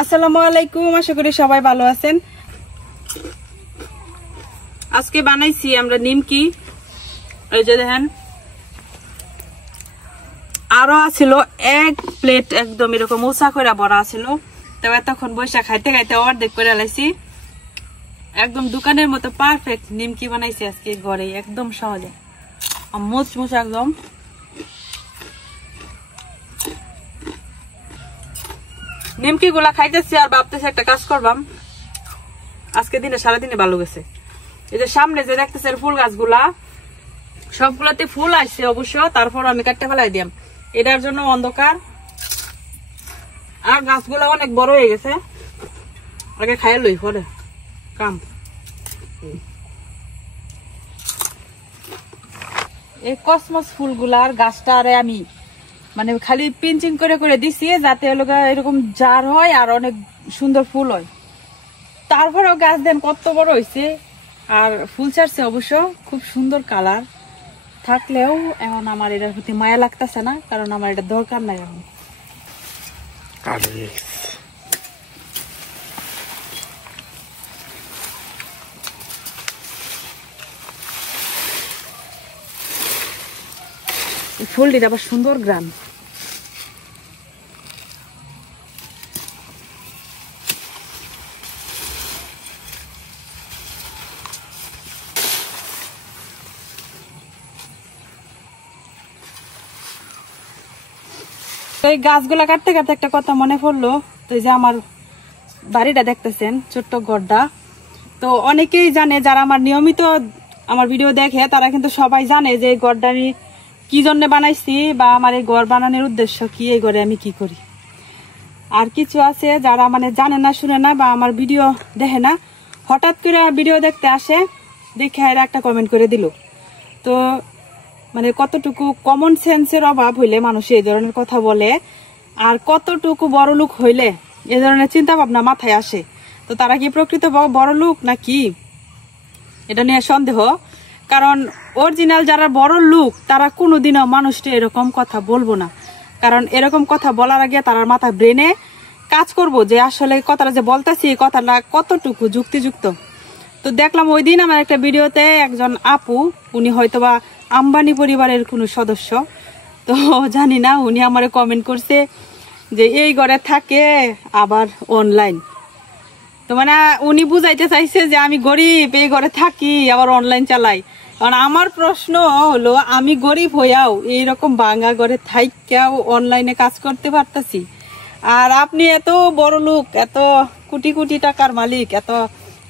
আসসালামু আলাইকুম, আশা করি সবাই ভালো আছেন। আজকে বানাইছি আমরা নিমকি। এই যে দেখেন, আরো আছিল এক প্লেট একদম এরকম উঁচা করে ভরা আছিল। তো এতক্ষণ বৈশা খাইতে খাইতে অর্ধেক করে লাইছি। একদম দোকানের মতো পারফেক্ট নিমকি বানাইছি আজকে ঘরে, একদম সহজে মুচমুচ একদম। নিমকি গুলা খাইতেছি আর ভাবতেছি একটা কাজ করবাম। আজকে দিনে সারাদিনে ভালো গেছে। এই যে সামনে যে দেখতেছেন ফুল গাছগুলা, সবগুলাতে ফুল আসছে অবশ্য, তারপর আমি কাটতে ফেলাই দিলাম। এটার জন্য অন্ধকার আর গাছগুলা অনেক বড় হয়ে গেছে। আগে খাইয়ে লই পরে কাম। এই কসমস ফুলগুলার গাছটারে আমি মানে খালি পিঞ্চিং করে করে দিছি, যাতে এরকম জার হয় আর অনেক সুন্দর ফুল হয়। তারপরেও গাছ দেন কত বড় হয়েছে আর ফুল ছাড়ছে অবশ্য, খুব সুন্দর কালার থাকলেও এখন আমার এটার প্রতি মায়া লাগতেছে না, কারণ আমার এটা দরকার নাই এখন। ফুলটির আবার সুন্দর গ্রাম। এই গাছগুলা কাটতে কাটতে একটা কথা মনে পড়লো। তো এই যে আমার বাড়িটা দেখতেছেন, ছোট্ট গড়টা। তো অনেকেই জানে, যারা আমার নিয়মিত আমার ভিডিও দেখে তারা কিন্তু সবাই জানে যে এই গড়টা আমি কি জন্য বানাইছি বা আমার এই গড় বানানোর উদ্দেশ্য কি, এই গড়ে আমি কি করি। আর কিছু আছে যারা মানে জানে না, শুনে না বা আমার ভিডিও দেখে না, হঠাৎ করে ভিডিও দেখতে আসে, দেখে এরা একটা কমেন্ট করে দিল। তো মানে কতটুকু কমন সেন্সের অভাব হইলে মানুষ এই ধরনের কথা বলে, আর কতটুকু বড় লোক হইলে এই ধরনের চিন্তা ভাবনা মাথায় আসে। তো তারা কি প্রকৃত বড় লোক নাকি, এটা নিয়ে সন্দেহ। কারণ অরিজিনাল যারা বড় লোক তারা কোনোদিনও মানুষটা এরকম কথা বলবো না, কারণ এরকম কথা বলার আগে তার মাথায় ব্রেনে কাজ করবো যে আসলে কথাটা যে বলতেছি এই কথাটা কতটুকু যুক্তিযুক্ত। তো দেখলাম ওই দিন আমার একটা ভিডিওতে একজন আপু, উনি হয়তোবা আম্বানি পরিবারের কোনো সদস্য, তো জানি না, উনি আমারে কমেন্ট করছে যে এই ঘরে থাকে আবার অনলাইন। তো মানে উনি বুঝাইতে চাইছে যে আমি গরিব, এই ঘরে থাকি আবার অনলাইন চালাই। কারণ আমার প্রশ্ন হলো, আমি গরিব হইয়াও এইরকম ভাঙা ঘরে থাইকাও অনলাইনে কাজ করতে পারতেছি, আর আপনি এত বড় লোক, এত কোটি কোটি টাকার মালিক, এত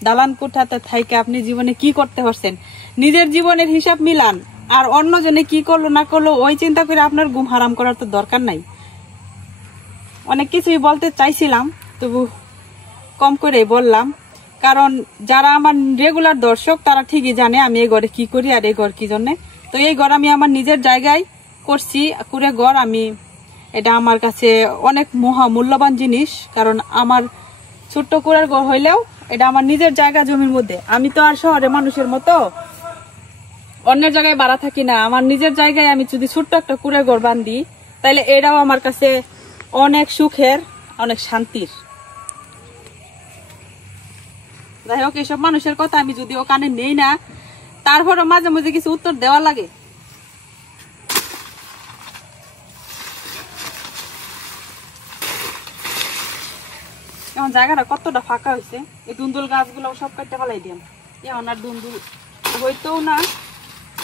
দালান কোঠাতে থাইকে আপনি জীবনে কি করতে পারছেন? নিজের জীবনের হিসাব মিলান, আর অন্যজনে কি করলো না করলো ওই চিন্তা করে আপনার ঘুম হারাম করার তো দরকার নাই। অনেক কিছুই বলতে চাইছিলাম, তবু কম করে বললাম, কারণ যারা আমার রেগুলার দর্শক তারা ঠিকই জানে আমি এই ঘরে কি করি আর এই ঘর কি জন্য। তো এই ঘর আমি আমার নিজের জায়গায় করছি, কুড়ে ঘর আমি, এটা আমার কাছে অনেক মূল্যবান জিনিস। কারণ আমার ছোট্ট কুড়ের ঘর হইলেও এটা আমার নিজের জায়গা জমির মধ্যে। আমি তো আর শহরে মানুষের মতো অন্যের জায়গায় ভাড়া থাকি না, আমার নিজের জায়গায় আমি যদি ছোট্ট একটা কুড়ের ঘর বান্ধি, তাহলে এটাও আমার কাছে অনেক সুখের, অনেক শান্তির। যাই হোক, এইসব মানুষের কথা আমি যদিও কানে নেই না, তারপরও মাঝে মাঝে কিছু উত্তর দেওয়া লাগে। এখন জায়গাটা কতটা ফাঁকা হয়েছে, এই দুন্দুল গাছগুলো সব কাটতে ফেলাই দিলাম। এখন আর দুন্দুল হইতেও না,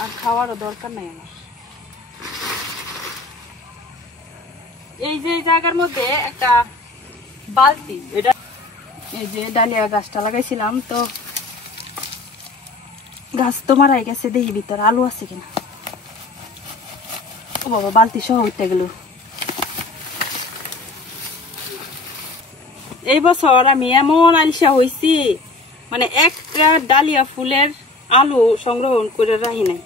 আর খাওয়ারও দরকার নাই আমার। এই যে জায়গার মধ্যে একটা বালতি, এটা এই যে ডালিয়া গাছটা লাগাইছিলাম, তো গাছ তো মারাই গেছে, দেখি ভিতরে আলু আছে কিনা। ও বাবা, বালতি সহ উঠতে গেল। এই বছর আমি এমন আলসা হয়েছি, মানে একটা ডালিয়া ফুলের আলু সংগ্রহণ করে রাখি নাই।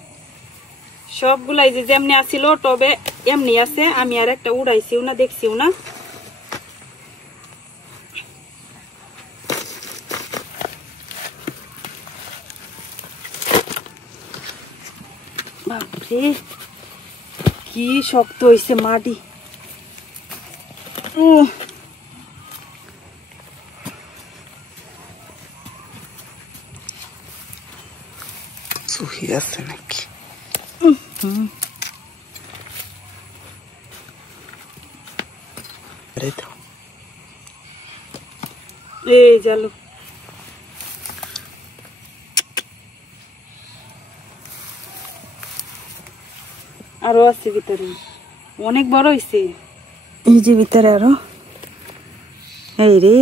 সবগুলাই যে যেমনি আছিল তবে এমনি আছে, আমি আর একটা উড়াইছিও না, দেখছিও না। বাপরে কি শক্ত হয়েছে মাটি। সুহি আছে নাকি? এই জালো আরো আছে ভিতরে, অনেক বড় হয়েছে। এই যে ভিতরে আরো, এই রে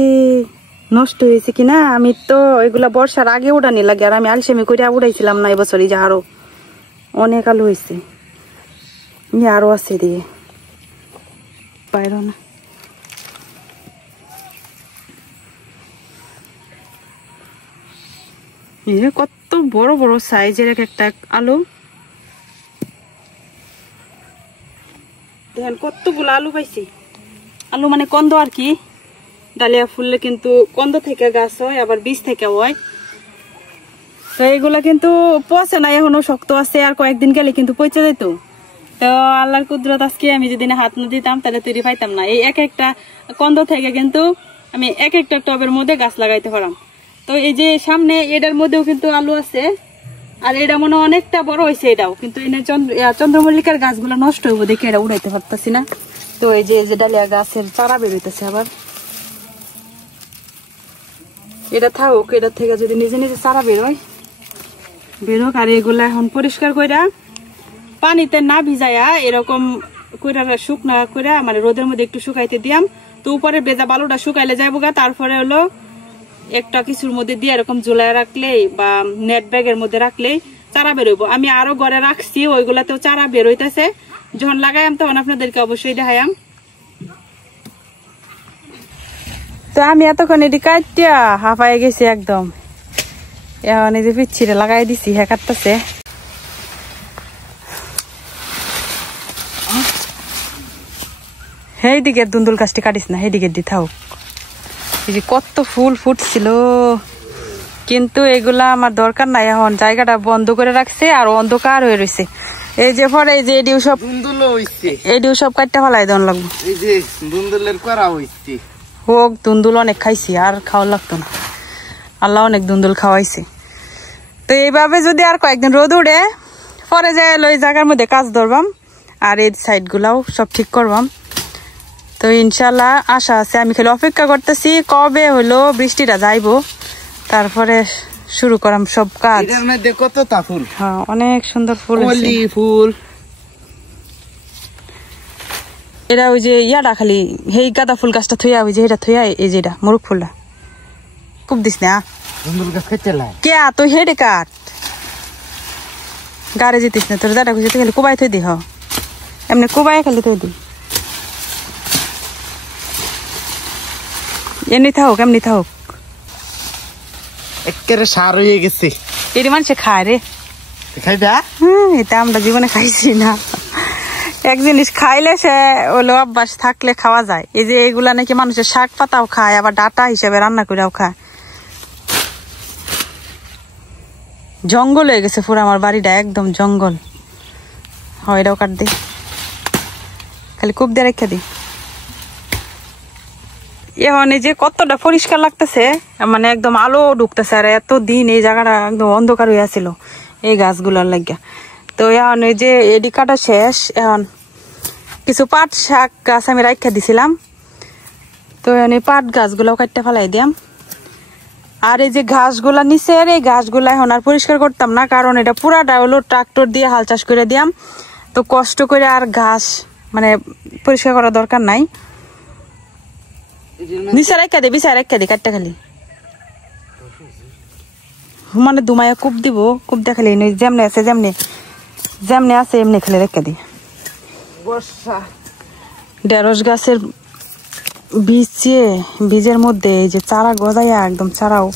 নষ্ট হয়েছে কিনা। আমি তো এগুলা বর্ষার আগে উড়ানি লাগে, আর আমি আলসেমি করে উড়াইছিলাম না এবছর। এই যে আরো অনেক আলু হয়েছে, আরো আছে দিয়ে বাইর না। কত বড় বড় সাইজের একটা আলু, দেখেন কতগুলো আলু পাইছি। আলু মানে কন্দ আর কি, ডালিয়া ফুললে কিন্তু কন্দ থেকে গাছ হয়, আবার বীজ থেকে হয়। তো এগুলা কিন্তু পচে না, এখনো শক্ত আছে, আর কয়েকদিন গেলে কিন্তু পচে যেত। তো আল্লাহর কুদরত, আজকে আমি যদি না হাত না দিতাম তাহলে তৈরি পাইতাম না। এই এক একটা কন্দ থেকে কিন্তু আমি এক একটা টবের মধ্যে গাছ লাগাইতে পারাম। তো এই যে সামনে এটার মধ্যেও কিন্তু আলু আছে, আর এটা মনে অনেকটা বড় হয়েছে এটাও, কিন্তু এনে চন্দ্রমল্লিকার গাছগুলো নষ্ট হইব দেখে এটা উড়াইতে পারতেছি না। তো এই যে ডালিয়া গাছের চারা বেরোইতেছে আবার, এটা থাকুক, এটা থেকে যদি নিজে নিজে চারা বেরোয় বেরোক। আর এগুলা এখন পরিষ্কার কইরা পানিতে না ভিজাইয়া এরকম কইরা শুকনা কইরা মানে রোদের মধ্যে একটু শুকাইতে দিয়াম। তো উপরে ভেজা বালুটা শুকাইলে যাবো গা, তারপরে হলো একটা কিছুর মধ্যে দিয়ে এরকম ঝুলায় রাখলেই বা নেট ব্যাগের মধ্যে রাখলেই চারা বেরোইব। আমি আরো ঘরে রাখছি, ওইগুলাতেও চারা বেরোইতেছে। যখন লাগাইম তখন আপনাদেরকে অবশ্যই দেখাইম। তো আমি এতক্ষণ এটি কাটিয়া হাঁপাই গেছি একদম। এখন এই যে পিচ্ছিরে লাগাই দিছি, হ্যাঁ কাটতেছে। সেই দিকের দুন্দুল গাছটি কাটিস না, সেই দিকের দি থাক। এই যে কত ফুল ফুটছিল, কিন্তু এগুলা আমার দরকার নাই। এখন জায়গাটা বন্ধ করে রাখছে আর অন্ধকার হয়ে রয়েছে। এই যে পরে এই যে এডিও সব এডিও সব কাটতে ফেলাই দেওয়ান লাগবো। এই যে দুন্দুলের করা হইছে, হোক দুন্দুল অনেক খাইছি, আর খাওয়া লাগতো না। আল্লাহ অনেক দুন্দুল খাওয়াইছে। তো এইভাবে যদি আর কয়েকদিন রোদ উঠে পরে যায় ওই জায়গার মধ্যে কাজ ধরবাম, আর এই সাইড গুলাও সব ঠিক করবাম। তো ইনশাল্লাহ আশা আছে, আমি খালি অপেক্ষা করতেছি কবে হলো বৃষ্টিটা যাইবো, তারপরে শুরু করাম সব কাজ। কতটা ফুল, হ্যাঁ অনেক সুন্দর ফুল ফুল। এটা ওই যে ইয়াটা খালি সেই গাঁদা ফুল গাছটা থইয়া, ওই যে এটা থইয়া, এই যে এটা মুরুখ ফুলটা খুব দিস না কে তুই হেডে কাট গাড়ি যেতিস না, তোর দাদা খুঁজে খালি কুবাই থই দি। হ এমনি কুবাই খালি থই দি, এমনি থাকুক এমনি থাকুক। একেবারে সার হয়ে গেছে, এটি মানুষে খায় রে, খাইবা? এটা আমরা জীবনে খাইছি না। এক জিনিস খাইলে সে হলো অভ্যাস থাকলে খাওয়া যায়। এই যে এইগুলা নাকি মানুষের শাক পাতাও খায়, আবার ডাটা হিসেবে রান্না করেও খায়। জঙ্গল হয়ে গেছে পুরো আমার বাড়িটা, একদম জঙ্গল। হয় এটাও কাট দি, খালি কুপ দিয়ে রেখে দি। এখন এই যে কতটা পরিষ্কার লাগতেছে, মানে একদম আলো ঢুকতেছে। আর এতদিন এই জায়গাটা একদম অন্ধকার হয়ে আছিল এই গাছগুলোর লাগিয়া। তো এখন এই যে এডি কাটা শেষ, এখন কিছু পাট শাক গাছ আমি রাখা দিছিলাম। তো এখন এই পাট গাছগুলাও কাটতে ফেলাই দিয়াম। আর এই যে ঘাসগুলা নিচে, এই ঘাসগুলা এখন আর পরিষ্কার করতাম না, কারণ এটা পুরাটা হলো ট্রাক্টর দিয়ে হাল চাষ করে দিয়াম। তো কষ্ট করে আর ঘাস মানে পরিষ্কার করার দরকার নাই। নিচে রেখে দি, বিছায় রেখে দি, কাটতে খালি মানে দুমায়া কূপ দিব, কূপ দিয়ে খালি যেমনি আছে যেমনি আছে এমনি খালি রেখে দি। ঢেঁড়স গাছের বীজের মধ্যে এই যে চারা গজাইয়া একদম চারাও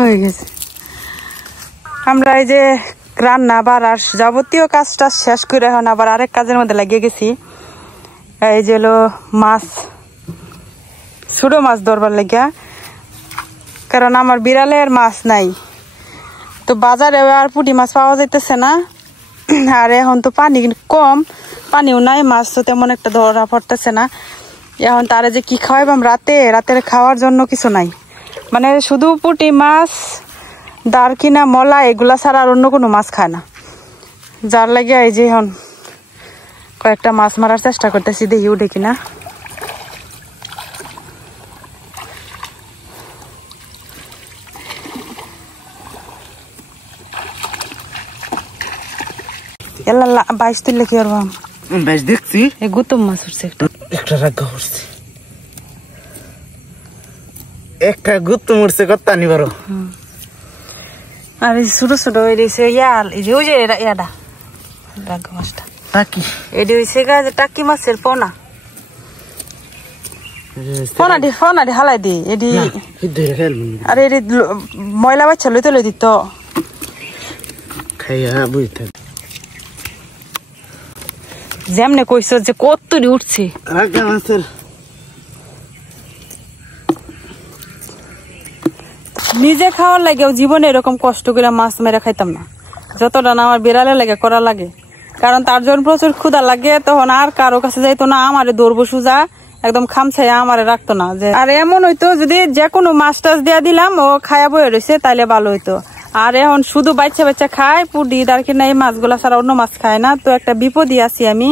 হয়ে গেছে। আমরা এই যে রান্না আবার আর যাবতীয় কাজটা শেষ করে এখন আবার আরেক কাজের মধ্যে লাগিয়ে গেছি। এই যে হলো মাছ, ছোট মাছ ধরবার লাগিয়া, কারণ আমার বিড়ালের মাছ নাই। তো বাজারে আর পুঁটি মাছ পাওয়া যাইতেছে না, আর এখন তো পানি কম, পানিও নাই, মাছ তো তেমন একটা ধরা পড়তেছে না। এখন তারা যে কি খাওয়াইবাম রাতের খাওয়ার জন্য কিছু নাই, মানে শুধু পুঁটি মাছ দারকিনা মলা এগুলা ছাড়া আর অন্য কোনো মাছ খায় না, যার লাগে এই যে এখন কয়েকটা মাছ মারার চেষ্টা করতেছি, দেখি উঠে কিনা। এলা 22 তুললে কি করবো? বেশ দেখছি এই গুতম মাছ উঠছে একটা রাগা করছে, একটা গুত্তু মরছে কত্তা নি বড়। আর এই ছোট ছোট ইয়াল এই যে ওই যে ইয়াটা রাগা মাছটা টাকি এটি হয়েছে যে টাকি মাছের পোনা পোনা দি হালাই দি এটি। আর এটি ময়লা বাচ্চা লইতে লই দিত খাইয়া বুঝতে যেমনে কইস যে কত উঠছে রাগা মাছের। নিজে খাওয়ার লাগেও জীবনে এরকম কষ্ট করে মাছ মেরে খাইতাম না, যতটা না আমার বিড়ালে লাগে করা লাগে, কারণ তার জন্য প্রচুর ক্ষুধা লাগে, তখন আর কারো কাছে যাইতো না, আমারে দৌড়বো সোজা একদম খামছাইয়া আমারে রাখতো না। যে আর এমন হইতো যদি যে কোনো মাছ টাছ দিয়া দিলাম ও খায়া বয়ে রয়েছে তাইলে ভালো হইতো। আর এখন শুধু বাচ্চা বাচ্চা খায়, পুডি দারকিনা এই মাছগুলা ছাড়া অন্য মাছ খায় না। তো একটা বিপদই আছি আমি,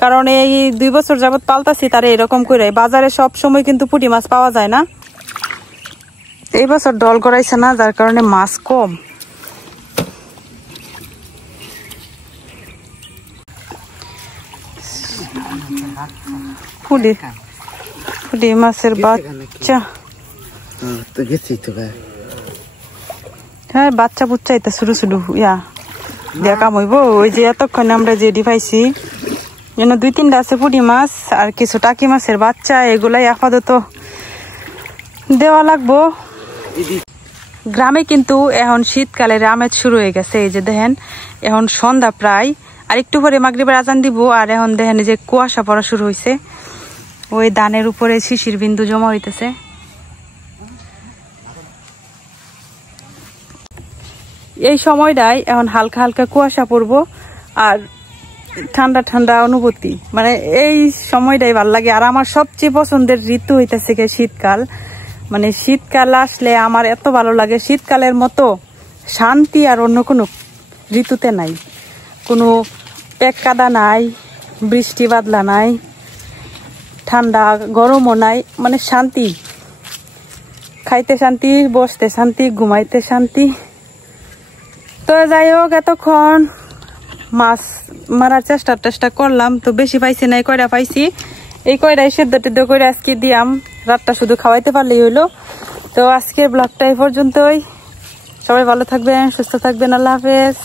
কারণ এই 2 বছর যাবত পালতাছি তারা এরকম করে। বাজারে সব সময় কিন্তু পুঁটি মাছ পাওয়া যায় না, এই বছর ডল করাইছে না, যার কারণে মাছ কম। পুঁটি মাছের বাচ্চা, হ্যাঁ বাচ্চা বুচ্চা এটা শুরু শুরু ইয়া দেখাম হইব। ওই যে এতক্ষণ আমরা যেটি পাইছি যেন 2-3টা আছে পুঁটি মাছ আর কিছু টাকি মাছের বাচ্চা, এগুলাই আপাতত দেওয়া লাগবো। গ্রামে কিন্তু এখন শীতকালের আমেজ শুরু হয়ে গেছে, এই যে দেখেন এখন সন্ধ্যা প্রায়, আর একটু পরে মাগরিবের আজান দিব। আর এখন দেখেন যে কুয়াশা পড়া শুরু হয়েছে, ওই ধানের উপরে শিশির বিন্দু জমা হইতেছে। এই সময়টাই এখন হালকা হালকা কুয়াশা পড়বো আর ঠান্ডা ঠান্ডা অনুভূতি, মানে এই সময়টাই ভাল লাগে। আর আমার সবচেয়ে পছন্দের ঋতু হইতেছে শীতকাল, মানে শীতকাল আসলে আমার এত ভালো লাগে। শীতকালের মতো শান্তি আর অন্য কোনো ঋতুতে নাই, কোনো পেক কাদা নাই, বৃষ্টি বাদলা নাই, ঠান্ডা গরমও নাই, মানে শান্তি, খাইতে শান্তি, বসতে শান্তি, ঘুমাইতে শান্তি। তো যাই হোক এতক্ষণ মাছ মারার চেষ্টা করলাম, তো বেশি পাইছি না, কয়টা পাইছি, এই কয়টাই সেদ্ধ টেদ্ধ করে আজকে দিয়াম, রাতটা শুধু খাওয়াইতে পারলেই হইলো। তো আজকের ব্লগটা এই পর্যন্তই, সবাই ভালো থাকবেন, সুস্থ থাকবেন, আল্লাহ হাফেজ।